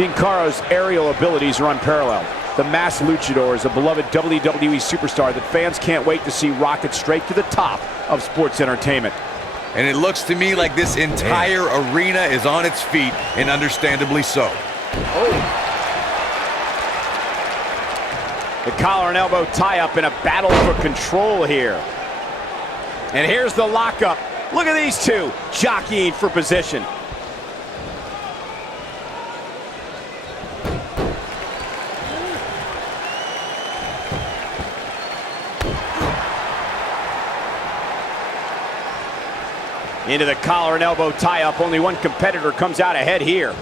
Sin Cara's aerial abilities are unparalleled. The masked luchador is a beloved WWE superstar that fans can't wait to see rocket straight to the top of sports entertainment. And it looks to me like this entire arena is on its feet, and understandably so. Oh. The collar and elbow tie-up in a battle for control here. And here's the lockup. Look at these two jockeying for position. Into the collar and elbow tie-up. Only one competitor comes out ahead here.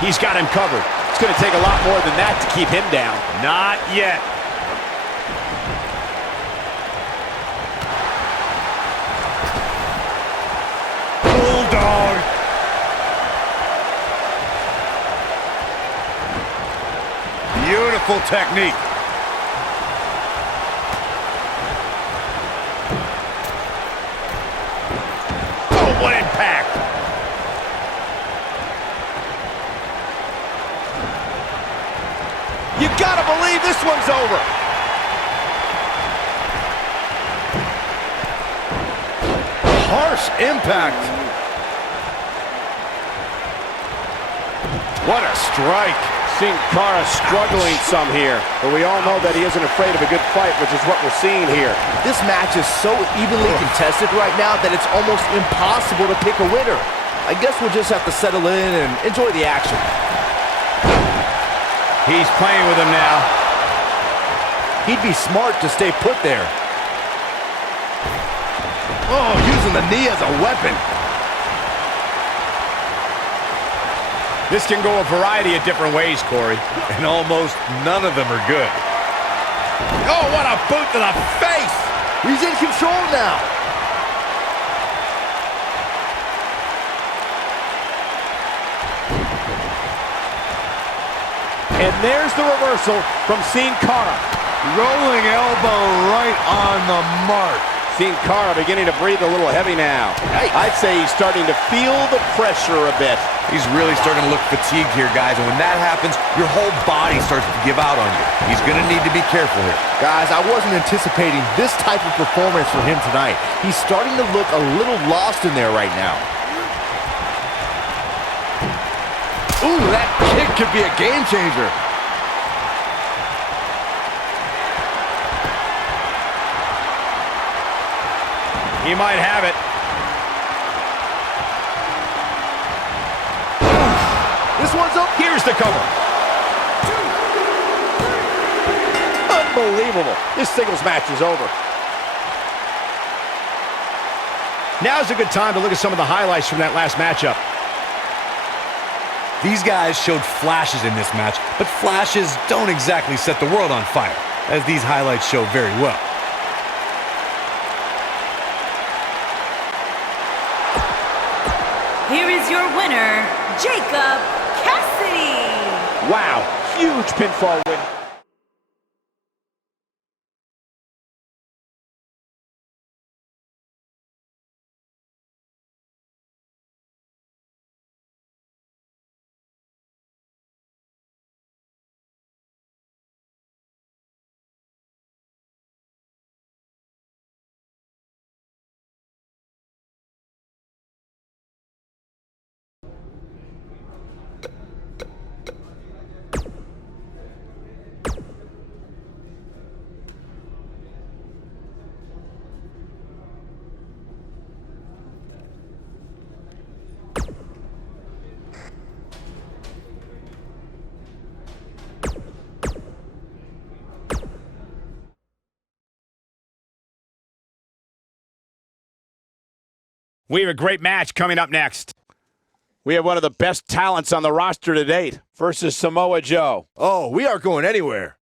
He's got him covered. It's going to take a lot more than that to keep him down. Not yet. Bulldog. Beautiful technique. Oh, what impact. You gotta believe this one's over. Harsh impact. What a strike. Sin Cara struggling some here, but we all know that he isn't afraid of a good fight, which is what we're seeing here. This match is so evenly contested right now that it's almost impossible to pick a winner. I guess we'll just have to settle in and enjoy the action. He's playing with him now. He'd be smart to stay put there. Oh, using the knee as a weapon. This can go a variety of different ways, Corey. And almost none of them are good. Oh, what a boot to the face! He's in control now. And there's the reversal from Sin Cara. Rolling elbow right on the mark. Sin Cara beginning to breathe a little heavy now. I'd say he's starting to feel the pressure a bit. He's really starting to look fatigued here, guys, and when that happens, your whole body starts to give out on you. He's going to need to be careful here. Guys, I wasn't anticipating this type of performance from him tonight. He's starting to look a little lost in there right now. Ooh, that kick could be a game changer. He might have it. This one's up. Here's the cover. Unbelievable. This singles match is over. Now's a good time to look at some of the highlights from that last matchup. These guys showed flashes in this match, but flashes don't exactly set the world on fire, as these highlights show very well. Here is your winner, Jacob Cassidy. Wow, huge pinfall win. We have a great match coming up next. We have one of the best talents on the roster to date versus Samoa Joe. Oh, we aren't going anywhere.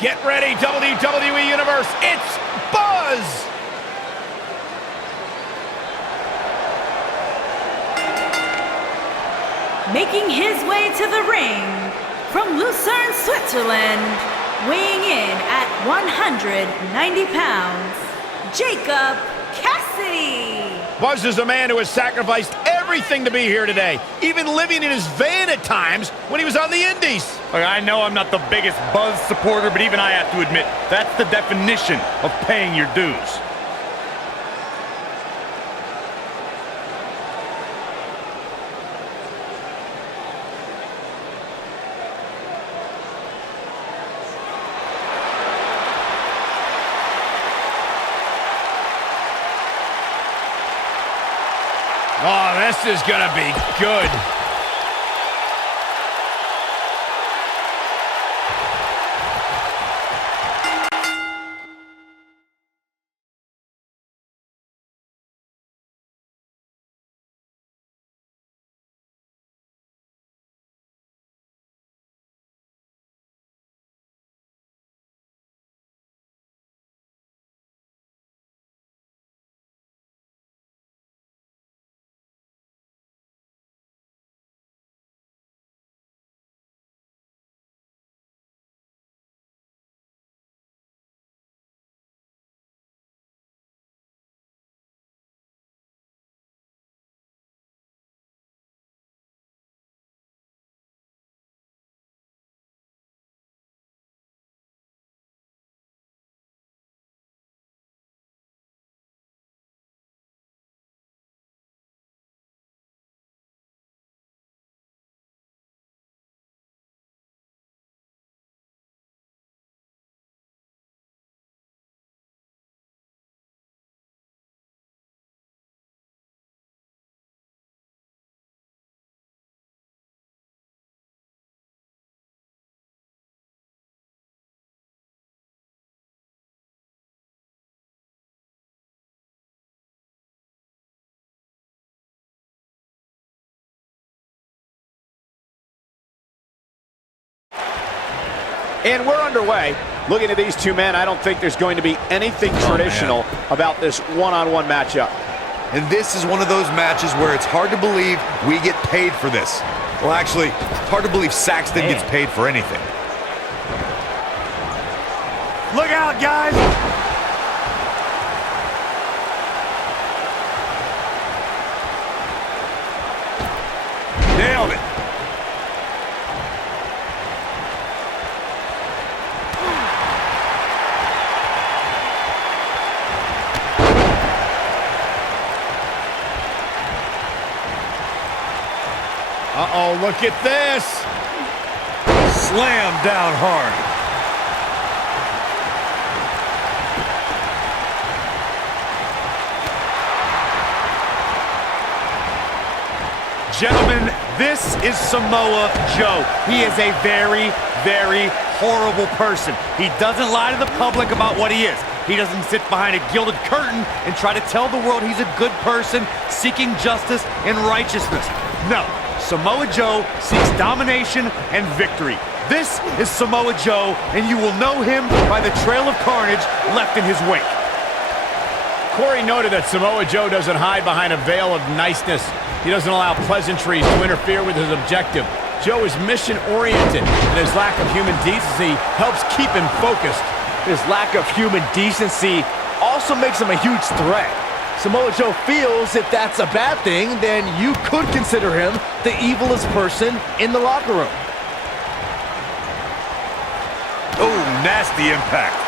Get ready, WWE Universe. It's Buzz! Making his way to the ring from Lucerne, Switzerland, weighing in at 190 pounds, Jacob Cassidy. Buzz is a man who has sacrificed everything to be here today, even living in his van at times when he was on the Indies. Look, I know I'm not the biggest Buzz supporter, but even I have to admit, that's the definition of paying your dues. Oh, this is gonna be good. And we're underway. Looking at these two men, I don't think there's going to be anything traditional about this one-on-one matchup. And this is one of those matches where it's hard to believe we get paid for this. Well, actually, hard to believe Saxton gets paid for anything. Look out, guys! Nailed it. Uh-oh, look at this! Slam down hard. Gentlemen, this is Samoa Joe. He is a very, very horrible person. He doesn't lie to the public about what he is. He doesn't sit behind a gilded curtain and try to tell the world he's a good person seeking justice and righteousness. No, Samoa Joe seeks domination and victory. This is Samoa Joe, and you will know him by the trail of carnage left in his wake. Corey noted that Samoa Joe doesn't hide behind a veil of niceness. He doesn't allow pleasantries to interfere with his objective. Joe is mission-oriented, and his lack of human decency helps keep him focused. His lack of human decency also makes him a huge threat. Samoa Joe feels if that's a bad thing, then you could consider him the evilest person in the locker room. Oh, nasty impact.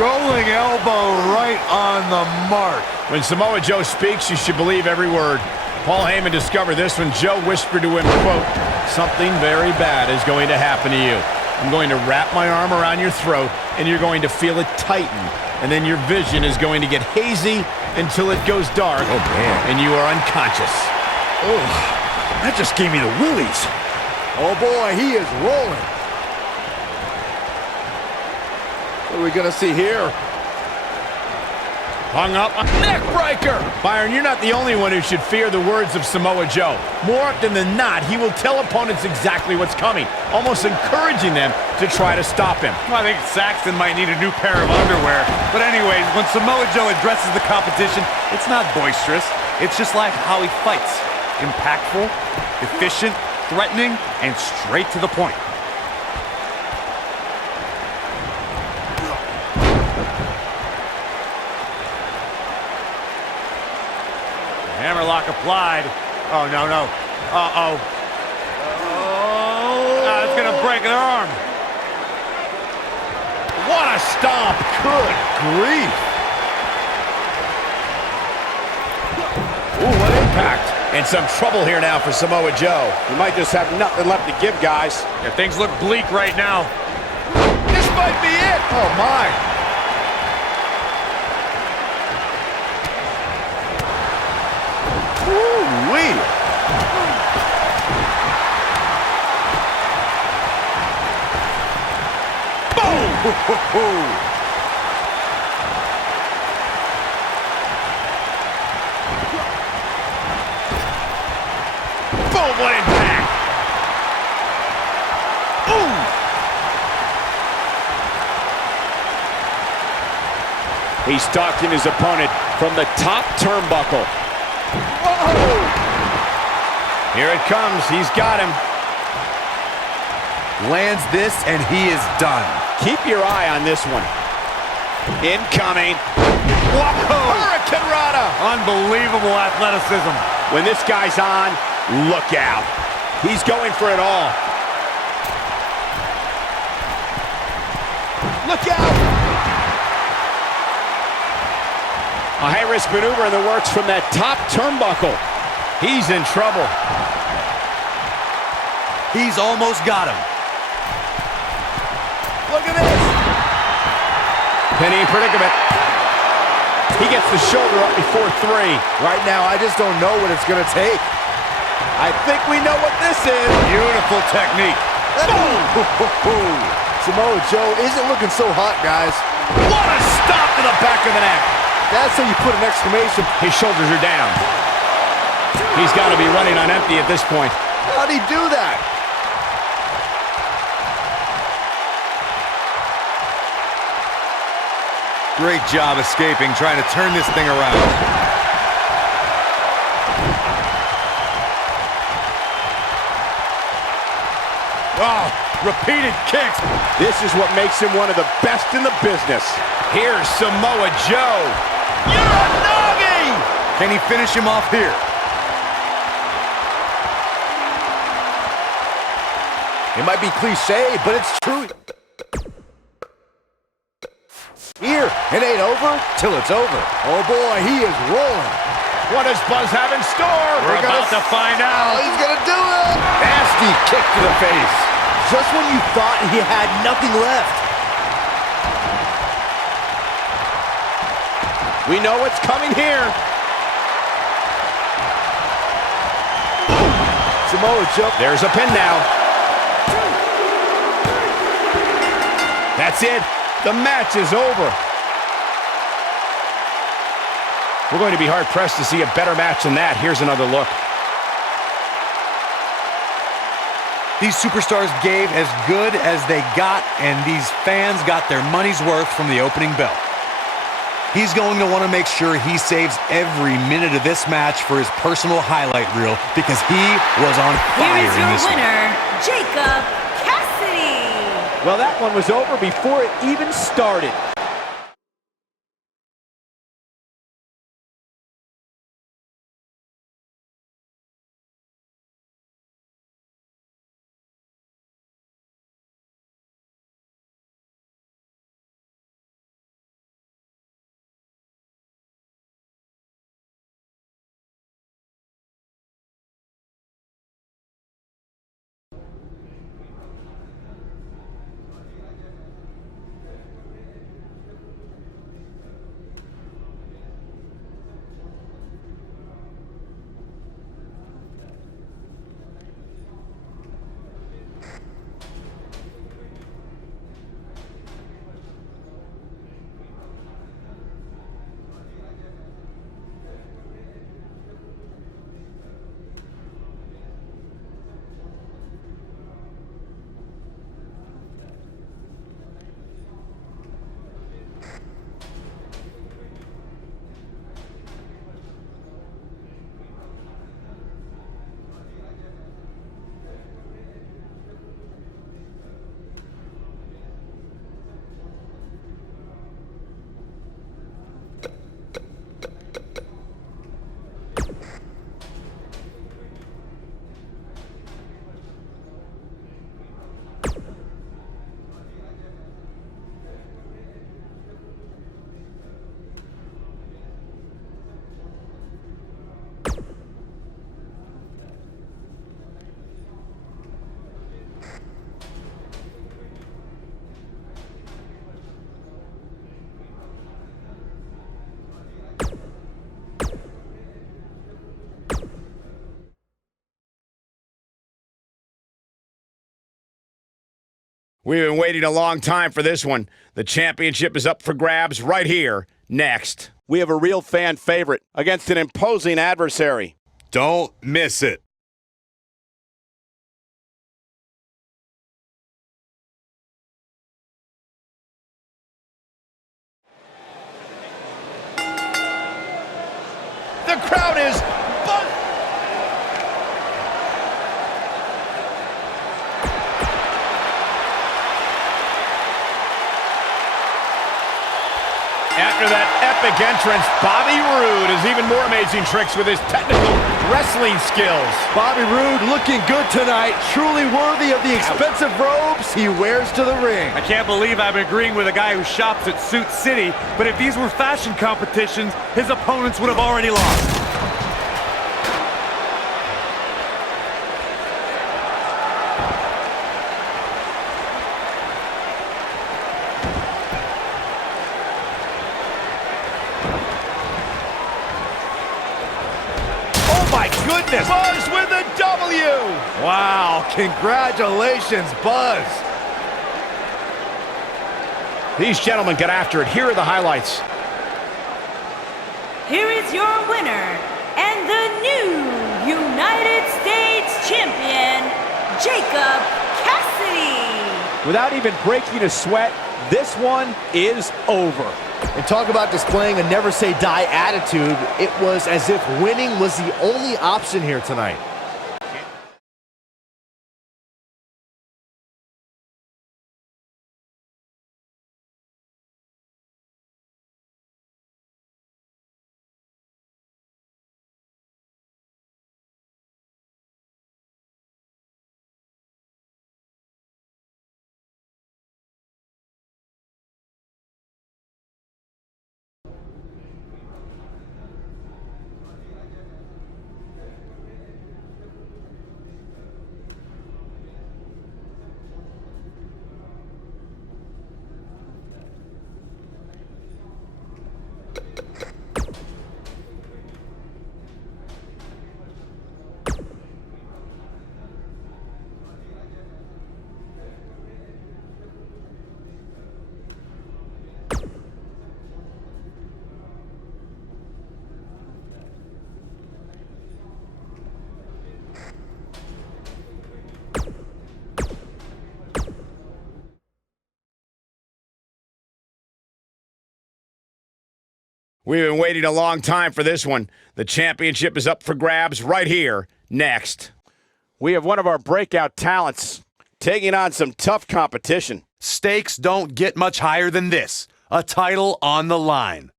Rolling elbow right on the mark. When Samoa Joe speaks, you should believe every word. Paul Heyman discovered this when Joe whispered to him, quote, "Something very bad is going to happen to you. I'm going to wrap my arm around your throat, and you're going to feel it tighten. And then your vision is going to get hazy until it goes dark, and you are unconscious." Oh, that just gave me the willies. Oh boy, he is rolling. What are we gonna see here? Hung up. Neck breaker. Byron, you're not the only one who should fear the words of Samoa Joe. More often than not, he will tell opponents exactly what's coming, almost encouraging them to try to stop him. Well, I think Saxton might need a new pair of underwear. But anyways, when Samoa Joe addresses the competition, it's not boisterous. It's just like how he fights. Impactful, efficient, threatening, and straight to the point. Hammerlock applied. Oh, no. Uh-oh. Oh, it's going to break an arm. What a stomp. Good grief. Ooh, what impact. And some trouble here now for Samoa Joe. He might just have nothing left to give, guys. Yeah, things look bleak right now. This might be it. Oh, my. Woo-wee. Boom! Boom, what impact! Ooh! He's stalking his opponent from the top turnbuckle. Whoa! Here it comes. He's got him. Lands this, and he is done. Keep your eye on this one. Incoming. Whoa! Hurricane Rana! Unbelievable athleticism. When this guy's on, look out. He's going for it all. Look out! A high-risk maneuver in the works from that top turnbuckle. He's in trouble. He's almost got him. Look at this. Penny in predicament. He gets the shoulder up before 3. Right now, I just don't know what it's going to take. I think we know what this is. Beautiful technique. Boom! Samoa Joe isn't looking so hot, guys. What a stop to the back of the neck. That's how you put an exclamation. His shoulders are down. He's got to be running on empty at this point. How'd he do that? Great job escaping, trying to turn this thing around. Oh, repeated kicks. This is what makes him one of the best in the business. Here's Samoa Joe. Uranagi! Can he finish him off here? It might be cliche, but it's true. Here, it ain't over till it's over. Oh boy, he is rolling. What does Buzz have in store? We're about to find out. Oh, he's gonna do it! Nasty kick to the face. Just when you thought he had nothing left. We know what's coming here. Samoa Joe. There's a pin now. That's it. The match is over. We're going to be hard-pressed to see a better match than that. Here's another look. These superstars gave as good as they got, and these fans got their money's worth from the opening bell. He's going to want to make sure he saves every minute of this match for his personal highlight reel because he was on fire Here is in your this one. winner, Jacob Cassidy. Well, that one was over before it even started. We've been waiting a long time for this one. The championship is up for grabs right here, next. We have a real fan favorite against an imposing adversary. Don't miss it. The crowd is buzzing. After that epic entrance, Bobby Roode has even more amazing tricks with his technical wrestling skills. Bobby Roode looking good tonight, truly worthy of the expensive robes he wears to the ring. I can't believe I'm agreeing with a guy who shops at Suit City, but if these were fashion competitions, his opponents would have already lost. Goodness. Buzz with a W. Wow, congratulations, Buzz. These gentlemen get after it. Here are the highlights. Here is your winner and the new United States Champion, Jacob Cassidy. Without even breaking a sweat, this one is over. And talk about displaying a never-say-die attitude. It was as if winning was the only option here tonight. We've been waiting a long time for this one. The championship is up for grabs right here, next. We have one of our breakout talents taking on some tough competition. Stakes don't get much higher than this. A title on the line.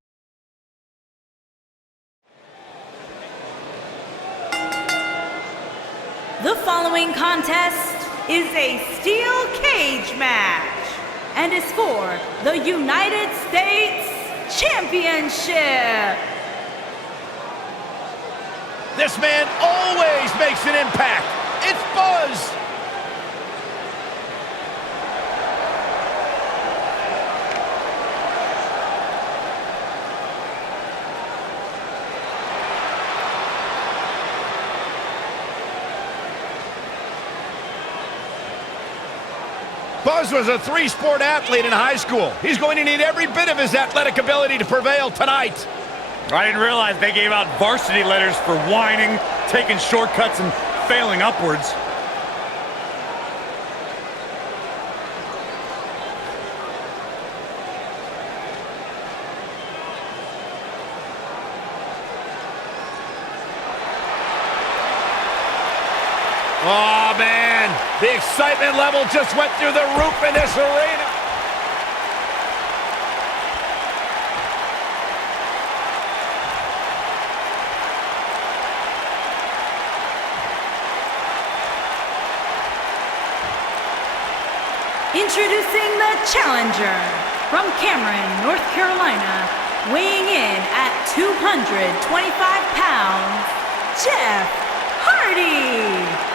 The following contest is a steel cage match and is for the United States Championship. This man always makes an impact. It's Buzz. Buzz was a three-sport athlete in high school. He's going to need every bit of his athletic ability to prevail tonight. I didn't realize they gave out varsity letters for whining, taking shortcuts, and failing upwards. Oh, man. The excitement level just went through the roof in this arena. Introducing the challenger from Cameron, North Carolina, weighing in at 225 pounds, Jeff Hardy.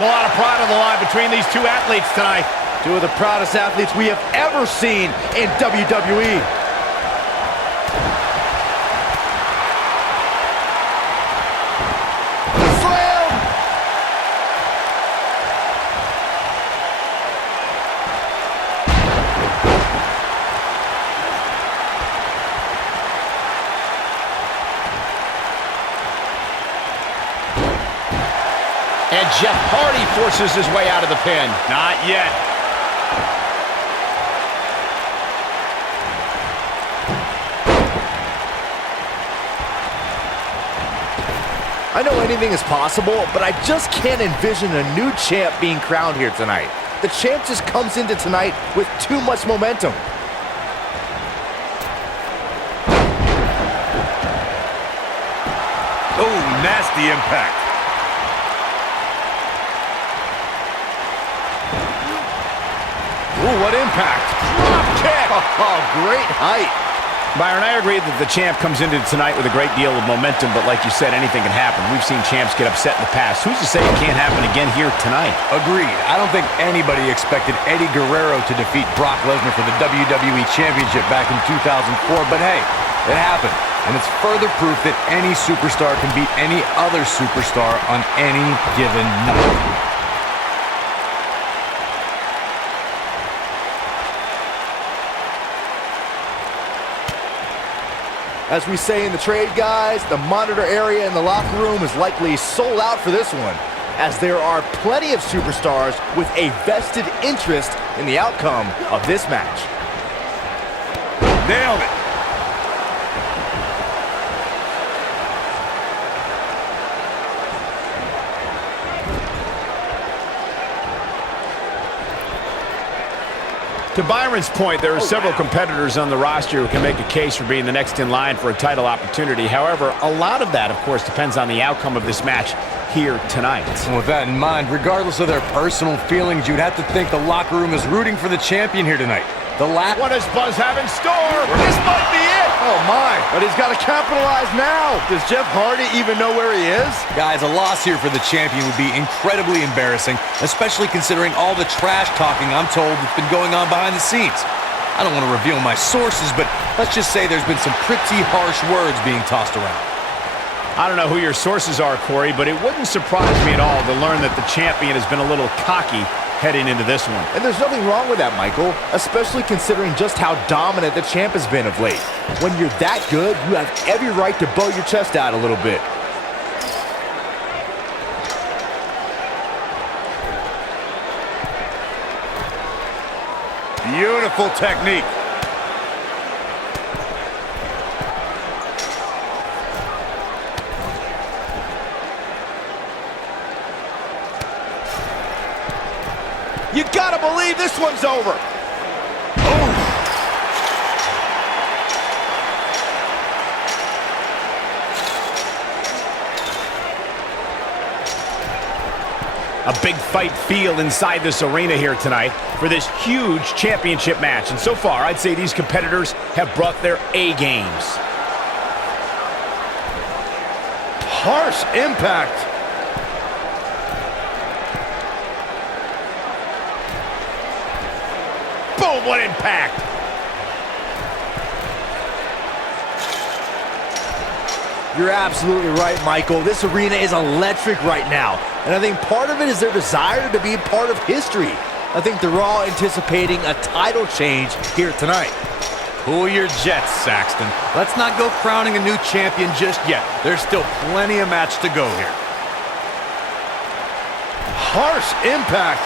A lot of pride on the line between these two athletes tonight. Two of the proudest athletes we have ever seen in WWE. Slam! And Jeff Hardy forces his way out of the pin. Not yet. I know anything is possible, but I just can't envision a new champ being crowned here tonight. The champ just comes into tonight with too much momentum. Oh, nasty impact. Ooh, what impact. Drop kick. Oh, great height. Byron, I agree that the champ comes into tonight with a great deal of momentum, but like you said, anything can happen. We've seen champs get upset in the past. Who's to say it can't happen again here tonight? Agreed. I don't think anybody expected Eddie Guerrero to defeat Brock Lesnar for the WWE Championship back in 2004, but hey, it happened. And it's further proof that any superstar can beat any other superstar on any given night. As we say in the trade, guys, the monitor area in the locker room is likely sold out for this one, as there are plenty of superstars with a vested interest in the outcome of this match. Nailed it. To Byron's point, there are several competitors on the roster who can make a case for being the next in line for a title opportunity. However, a lot of that, of course, depends on the outcome of this match here tonight. And with that in mind, regardless of their personal feelings, you'd have to think the locker room is rooting for the champion here tonight. What does Buzz have in store? This might be it! Oh my, but he's got to capitalize now. Does Jeff Hardy even know where he is? Guys, a loss here for the champion would be incredibly embarrassing, especially considering all the trash talking I'm told that's been going on behind the scenes. I don't want to reveal my sources, but let's just say there's been some pretty harsh words being tossed around. I don't know who your sources are, Corey, but it wouldn't surprise me at all to learn that the champion has been a little cocky heading into this one. And there's nothing wrong with that, Michael, especially considering just how dominant the champ has been of late. When you're that good, you have every right to bow your chest out a little bit. Beautiful technique. You gotta believe this one's over. A big fight feel inside this arena here tonight for this huge championship match. And so far, I'd say these competitors have brought their A games. Harsh impact. Boom, what impact! You're absolutely right, Michael. This arena is electric right now. And I think part of it is their desire to be a part of history. I think they're all anticipating a title change here tonight. Cool your jets, Saxton. Let's not go crowning a new champion just yet. There's still plenty of match to go here. Harsh impact.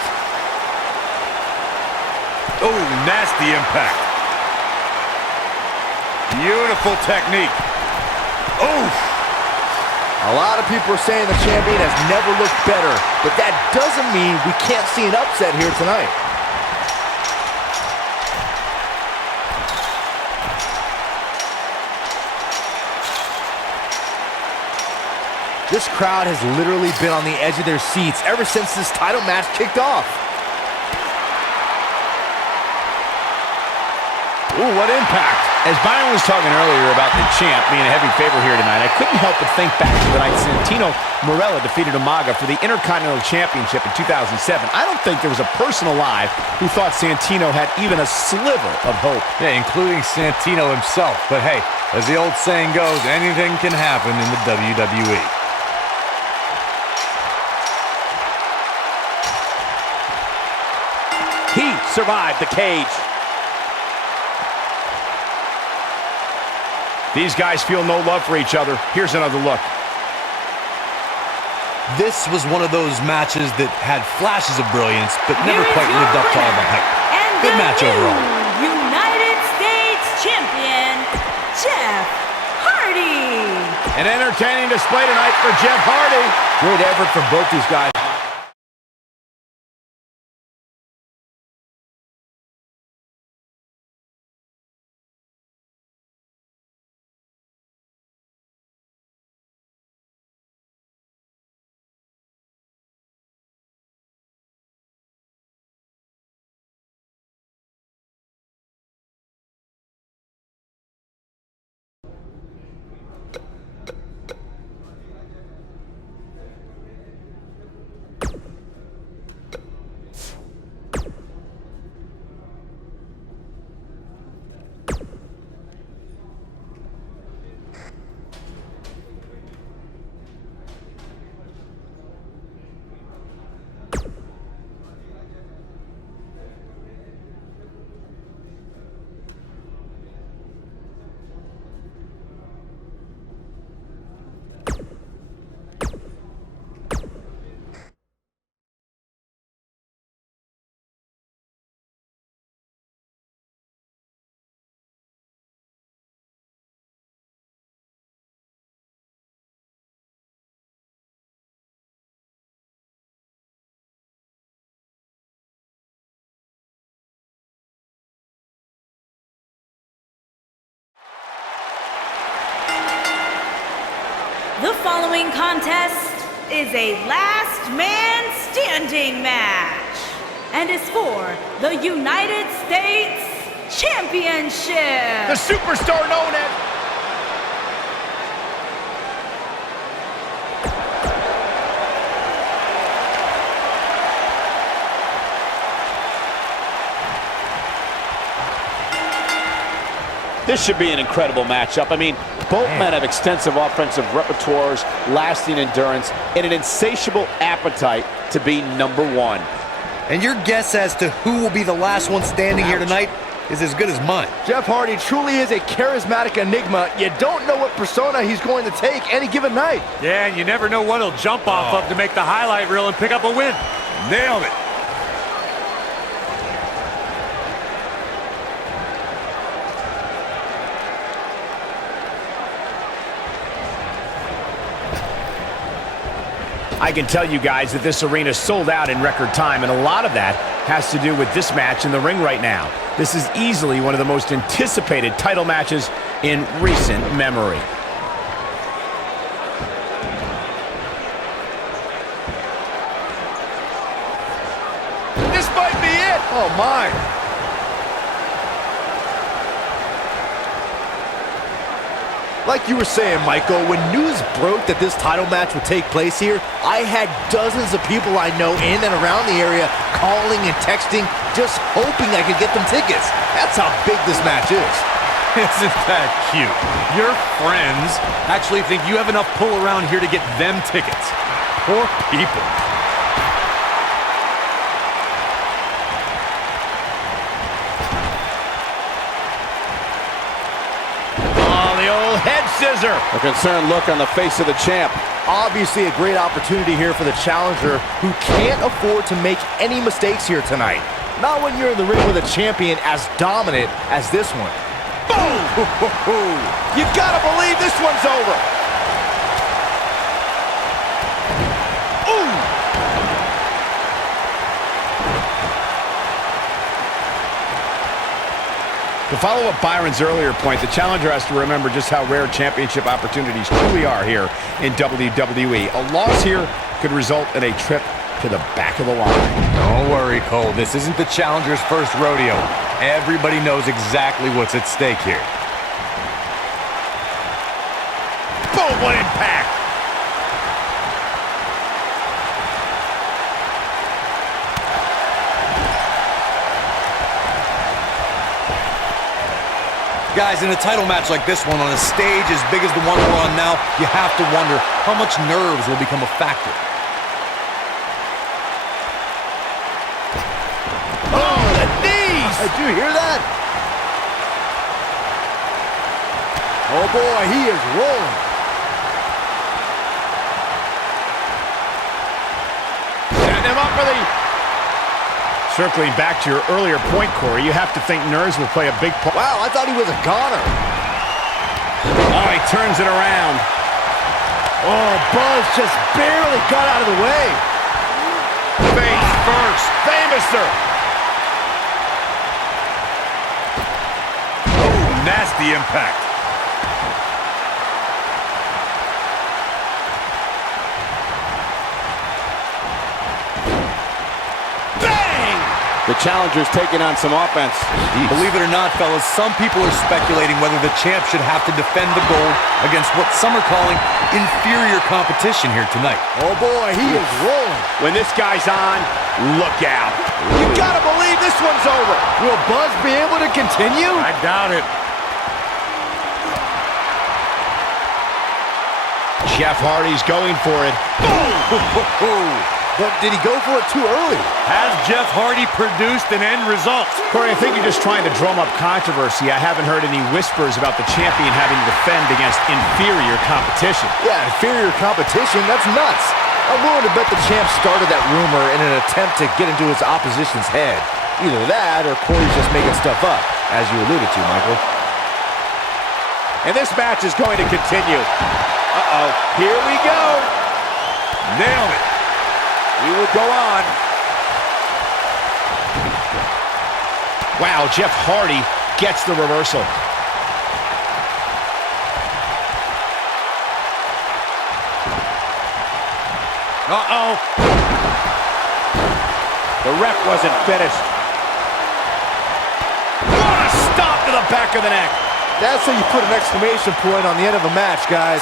Oh, nasty impact. Beautiful technique. Oh! A lot of people are saying the champion has never looked better, but that doesn't mean we can't see an upset here tonight. This crowd has literally been on the edge of their seats ever since this title match kicked off. Ooh, what impact. As Byron was talking earlier about the champ being a heavy favorite here tonight, I couldn't help but think back to the night Santino Marella defeated Umaga for the Intercontinental Championship in 2007. I don't think there was a person alive who thought Santino had even a sliver of hope. Yeah, including Santino himself. But hey, as the old saying goes, anything can happen in the WWE. He survived the cage. These guys feel no love for each other. Here's another look. This was one of those matches that had flashes of brilliance, but never quite lived up to all the hype. Good match overall. United States Champion, Jeff Hardy. An entertaining display tonight for Jeff Hardy. Great effort from both these guys. The following contest is a last man standing match and is for the United States Championship. The superstar known as... This should be an incredible matchup. I mean, both men have extensive offensive repertoires, lasting endurance, and an insatiable appetite to be number one. And your guess as to who will be the last one standing here tonight is as good as mine. Jeff Hardy truly is a charismatic enigma. You don't know what persona he's going to take any given night. Yeah, and you never know what he'll jump off of to make the highlight reel and pick up a win. Nailed it. I can tell you guys that this arena sold out in record time, and a lot of that has to do with this match in the ring right now. This is easily one of the most anticipated title matches in recent memory. This might be it. Oh, my. Like you were saying, Michael, when news broke that this title match would take place here, I had dozens of people I know in and around the area calling and texting, just hoping I could get them tickets. That's how big this match is. Isn't that cute? Your friends actually think you have enough pull around here to get them tickets. Poor people. Head scissor. A concerned look on the face of the champ. Obviously a great opportunity here for the challenger who can't afford to make any mistakes here tonight. Not when you're in the ring with a champion as dominant as this one. Boom! You gotta believe this one's over. Ooh! To follow up Byron's earlier point, the challenger has to remember just how rare championship opportunities truly are here in WWE. A loss here could result in a trip to the back of the line. Don't worry, Cole. This isn't the challenger's first rodeo. Everybody knows exactly what's at stake here. Boom, what impact. Guys, in a title match like this one, on a stage as big as the one we're on now, you have to wonder how much nerves will become a factor. Oh, the knees! Did you hear that? Oh boy, he is rolling. Setting him up for the... Circling back to your earlier point, Corey, you have to think nerves will play a big part. Wow, I thought he was a goner. Oh, he turns it around. Oh, Buzz just barely got out of the way. Face first. Famouser. Oh, nasty impact. The challenger's taking on some offense. Jeez. Believe it or not, fellas, some people are speculating whether the champ should have to defend the gold against what some are calling inferior competition here tonight. Oh boy, he is rolling. When this guy's on, look out. You gotta believe this one's over. Will Buzz be able to continue? I doubt it. Jeff Hardy's going for it. But did he go for it too early? Has Jeff Hardy produced an end result? Corey, I think you're just trying to drum up controversy. I haven't heard any whispers about the champion having to defend against inferior competition. Yeah, inferior competition? That's nuts. I'm willing to bet the champ started that rumor in an attempt to get into his opposition's head. Either that or Corey's just making stuff up, as you alluded to, Michael. And this match is going to continue. Uh-oh, here we go. Nailed it. We will go on. Wow, Jeff Hardy gets the reversal. Uh-oh. The ref wasn't finished. What a stop to the back of the neck. That's how you put an exclamation point on the end of a match, guys.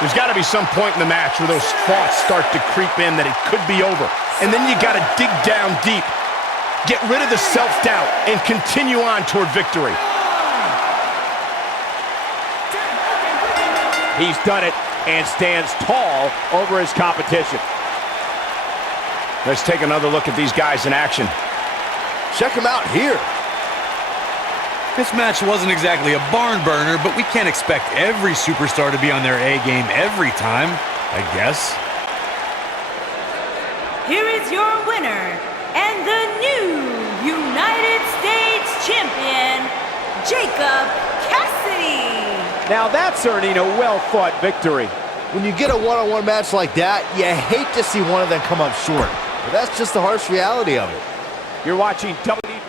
There's got to be some point in the match where those thoughts start to creep in that it could be over. And then you got to dig down deep, get rid of the self-doubt, and continue on toward victory. He's done it and stands tall over his competition. Let's take another look at these guys in action. Check him out here. This match wasn't exactly a barn burner, but we can't expect every superstar to be on their A game every time, I guess. Here is your winner and the new United States Champion, Jacob Cassidy. Now that's earning a well-fought victory. When you get a one-on-one match like that, you hate to see one of them come up short. But that's just the harsh reality of it. You're watching WWE.